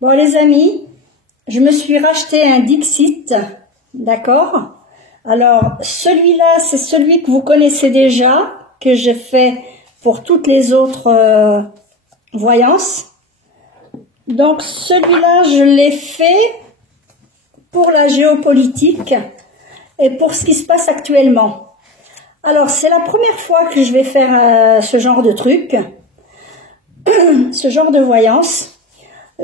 Bon les amis, je me suis racheté un Dixit, d'accord? Alors celui-là, c'est celui que vous connaissez déjà, que j'ai fait pour toutes les autres voyances. Donc celui-là, je l'ai fait pour la géopolitique et pour ce qui se passe actuellement. Alors c'est la première fois que je vais faire ce genre de truc, ce genre de voyance.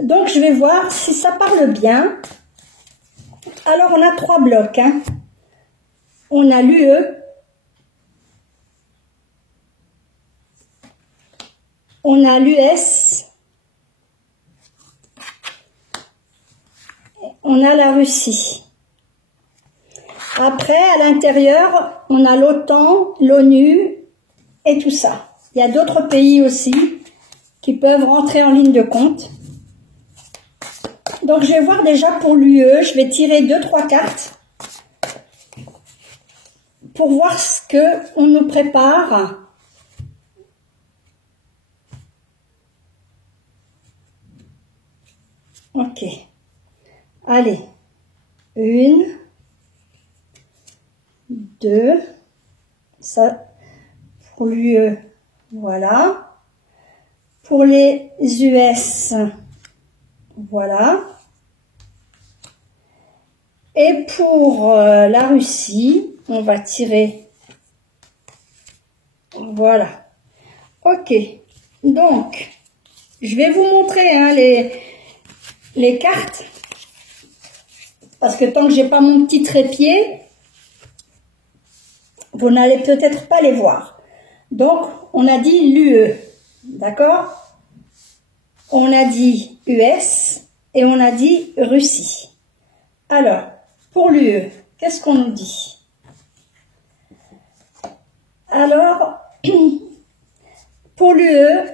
Donc je vais voir si ça parle bien. Alors on a 3 blocs, hein. On a l'UE, on a l'US, on a la Russie. Après, à l'intérieur, on a l'OTAN, l'ONU et tout ça. Il y a d'autres pays aussi qui peuvent rentrer en ligne de compte. Donc, je vais voir déjà pour l'UE. Je vais tirer 2-3 cartes pour voir ce qu'on nous prépare. Ok. Allez. 1, 2. Ça, pour l'UE, voilà. Pour les US, voilà. Et pour la Russie, on va tirer. Voilà. Ok. Donc, je vais vous montrer hein, les cartes. Parce que tant que j'ai pas mon petit trépied, vous n'allez peut-être pas les voir. Donc, on a dit l'UE. D'accord? On a dit US et on a dit Russie. Alors, pour l'UE, qu'est-ce qu'on nous dit? Alors, pour l'UE,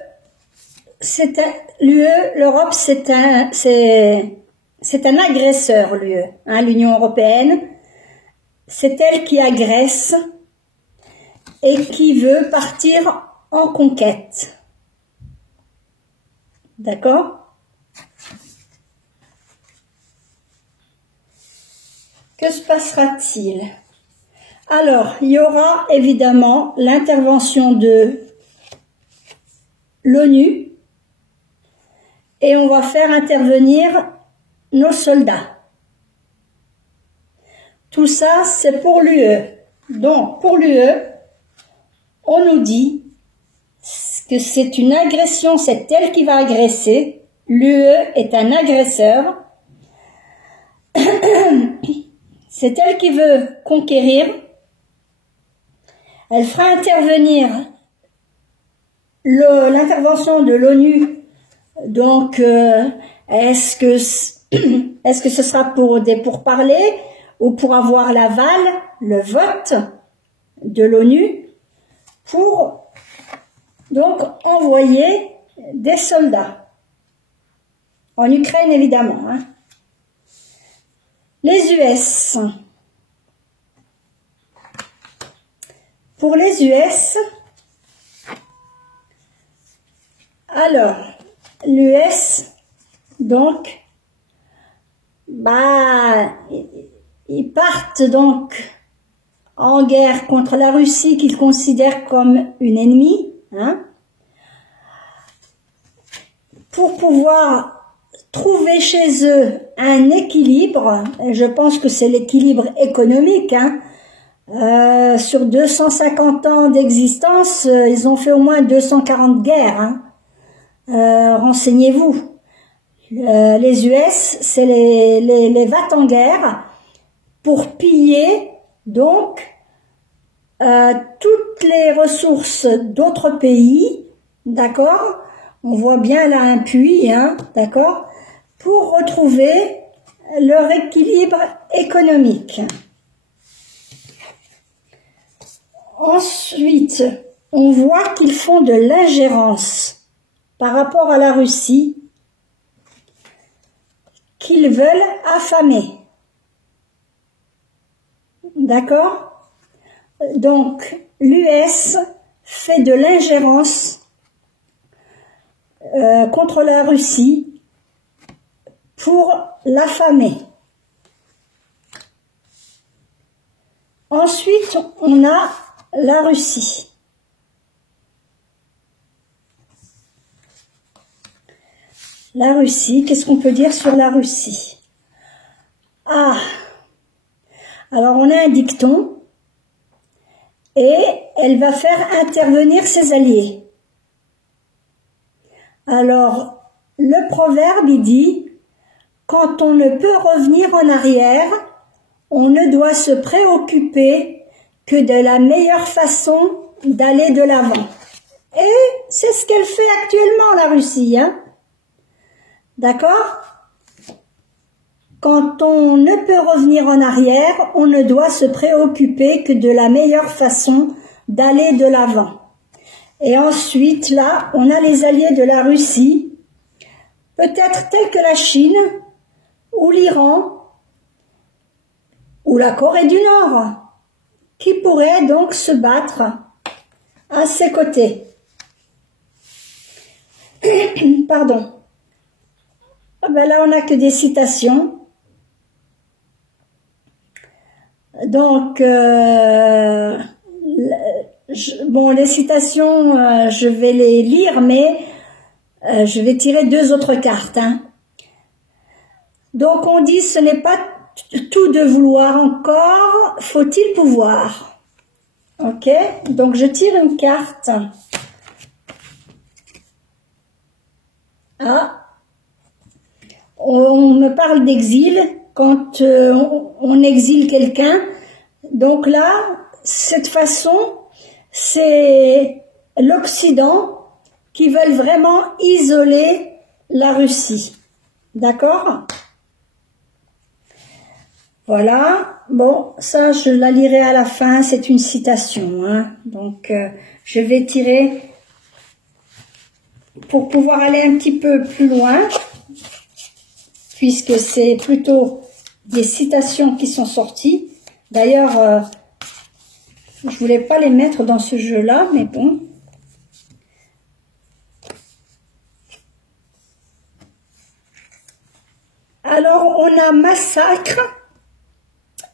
l'Europe, c'est un agresseur, l'UE, hein, l'Union européenne. C'est elle qui agresse et qui veut partir en conquête. D'accord? Que se passera-t-il? Alors, il y aura évidemment l'intervention de l'ONU et on va faire intervenir nos soldats. Tout ça, c'est pour l'UE. Donc, pour l'UE, on nous dit que c'est une agression, c'est elle qui va agresser. L'UE est un agresseur. C'est elle qui veut conquérir. Elle fera intervenir l'intervention de l'ONU. Donc, est-ce que ce sera pour des pourparlers ou pour avoir l'aval, le vote de l'ONU pour donc envoyer des soldats en Ukraine évidemment, hein. Les US. Pour les US, alors, l'US, donc, ils partent donc en guerre contre la Russie qu'ils considèrent comme une ennemie, hein, pour pouvoir trouver chez eux un équilibre. Je pense que c'est l'équilibre économique, hein. Sur 250 ans d'existence, ils ont fait au moins 240 guerres, hein. Renseignez-vous. Les US, c'est les VAT en guerre pour piller donc toutes les ressources d'autres pays, d'accord? On voit bien là un puits, hein, d'accord? Pour retrouver leur équilibre économique. Ensuite, on voit qu'ils font de l'ingérence par rapport à la Russie, qu'ils veulent affamer. D'accord? Donc, l'US fait de l'ingérence contre la Russie pour l'affamer. Ensuite, on a la Russie. La Russie, qu'est-ce qu'on peut dire sur la Russie? Ah, alors on a un dicton et elle va faire intervenir ses alliés. Alors, le proverbe, il dit, quand on ne peut revenir en arrière, on ne doit se préoccuper que de la meilleure façon d'aller de l'avant. Et c'est ce qu'elle fait actuellement, la Russie, hein? D'accord? Quand on ne peut revenir en arrière, on ne doit se préoccuper que de la meilleure façon d'aller de l'avant. Et ensuite, là, on a les alliés de la Russie, peut-être tels que la Chine, ou l'Iran, ou la Corée du Nord, qui pourraient donc se battre à ses côtés. Pardon. Ah ben là, on n'a que des citations. Donc, bon, les citations, je vais les lire, mais je vais tirer deux autres cartes. Hein. Donc, on dit, ce n'est pas tout de vouloir encore, faut-il pouvoir. Ok, donc je tire une carte. Ah. On me parle d'exil quand on exile quelqu'un. Donc là, cette façon, c'est l'Occident qui veut vraiment isoler la Russie. D'accord? Voilà. Bon, ça, je la lirai à la fin. C'est une citation. Hein. Donc, je vais tirer pour pouvoir aller un petit peu plus loin, puisque c'est plutôt des citations qui sont sorties. D'ailleurs, je voulais pas les mettre dans ce jeu-là, mais bon. Alors, on a massacre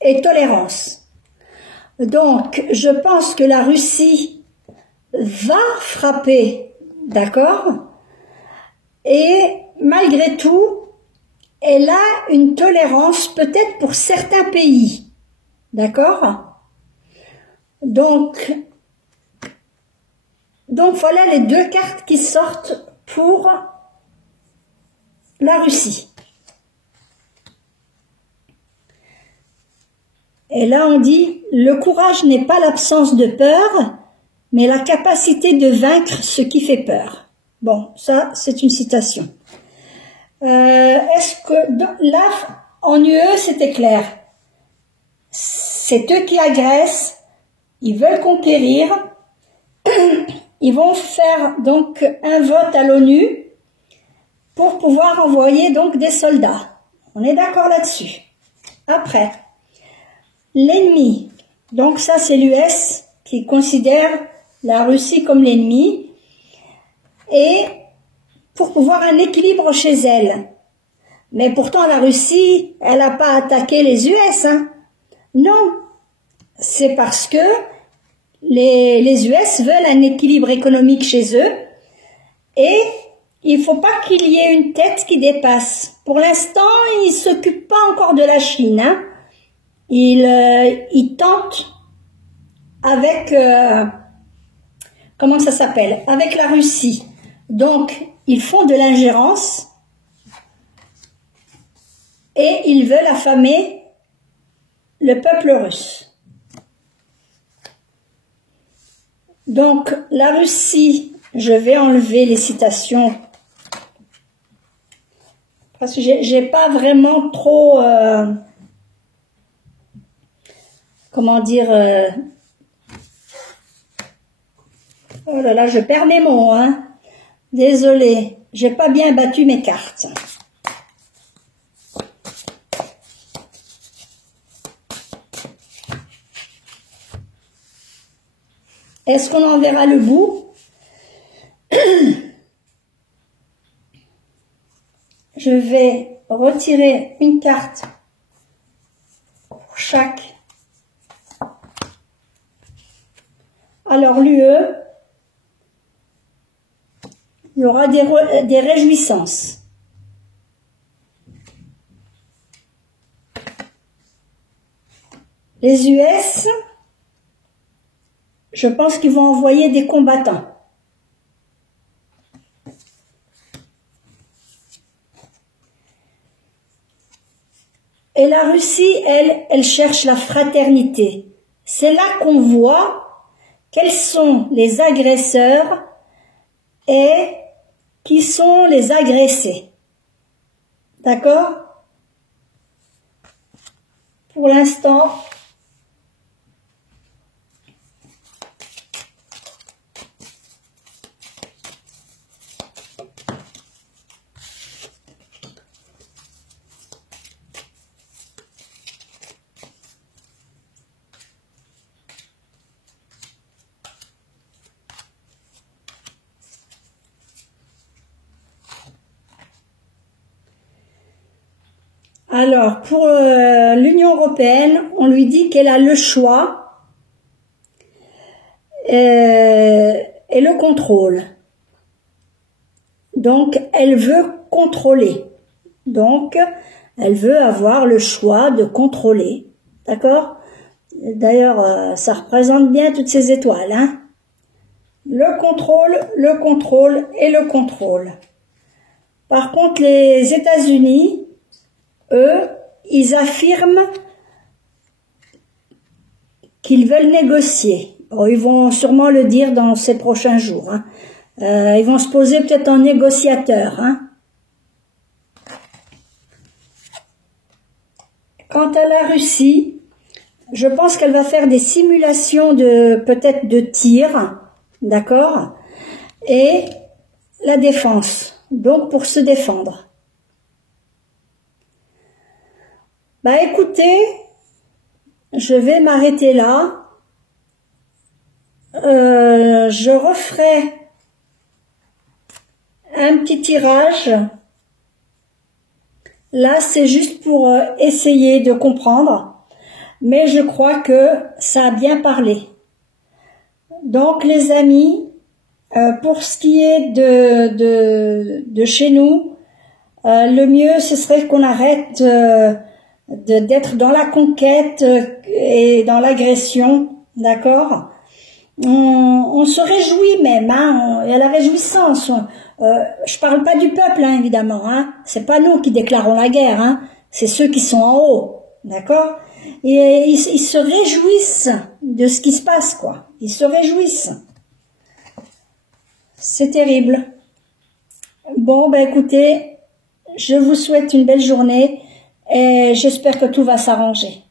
et tolérance. Donc, je pense que la Russie va frapper, d'accord? Et malgré tout, elle a une tolérance peut-être pour certains pays, d'accord? Donc voilà les deux cartes qui sortent pour la Russie. Et là on dit, le courage n'est pas l'absence de peur, mais la capacité de vaincre ce qui fait peur. Bon, ça c'est une citation. Est-ce que là, en UE, c'était clair? C'est eux qui agressent, ils veulent conquérir, ils vont faire donc un vote à l'ONU pour pouvoir envoyer donc des soldats. On est d'accord là-dessus. Après, l'ennemi. Donc ça, c'est l'US qui considère la Russie comme l'ennemi. Et pour pouvoir un équilibre chez elle. Mais pourtant, la Russie, elle n'a pas attaqué les US. Hein. Non, c'est parce que les US veulent un équilibre économique chez eux et il ne faut pas qu'il y ait une tête qui dépasse. Pour l'instant, ils ne s'occupent pas encore de la Chine. Hein. Ils tentent avec, comment ça s'appelle? Avec la Russie. Donc, ils font de l'ingérence et ils veulent affamer le peuple russe. Donc, la Russie, je vais enlever les citations parce que j'ai pas vraiment trop, comment dire, oh là là, je perds mes mots, hein. Désolée, j'ai pas bien battu mes cartes. Est-ce qu'on en verra le bout? Je vais retirer une carte pour chaque. Alors l'UE, il y aura des réjouissances. Les US, je pense qu'ils vont envoyer des combattants. Et la Russie, elle cherche la fraternité. C'est là qu'on voit quels sont les agresseurs et qui sont les agressés. D'accord? Pour l'instant, alors, pour l'Union européenne, on lui dit qu'elle a le choix et le contrôle. Donc, elle veut contrôler. Donc, elle veut avoir le choix de contrôler. D'accord? D'ailleurs, ça représente bien toutes ces étoiles, hein? Le contrôle et le contrôle. Par contre, les États-Unis, eux, ils affirment qu'ils veulent négocier. Bon, ils vont sûrement le dire dans ces prochains jours. Hein. Ils vont se poser peut-être en négociateur. Hein. Quant à la Russie, je pense qu'elle va faire des simulations peut-être de tir, d'accord, et la défense, donc pour se défendre. Bah écoutez, je vais m'arrêter là. Je referai un petit tirage. Là, c'est juste pour essayer de comprendre. Mais je crois que ça a bien parlé. Donc les amis, pour ce qui est de chez nous, le mieux ce serait qu'on arrête d'être dans la conquête et dans l'agression, d'accord? On se réjouit même, hein, il y a la réjouissance. Je parle pas du peuple, hein, évidemment, hein. C'est pas nous qui déclarons la guerre, hein. C'est ceux qui sont en haut, d'accord? Et ils se réjouissent de ce qui se passe, quoi. Ils se réjouissent. C'est terrible. Bon, ben écoutez, je vous souhaite une belle journée et j'espère que tout va s'arranger.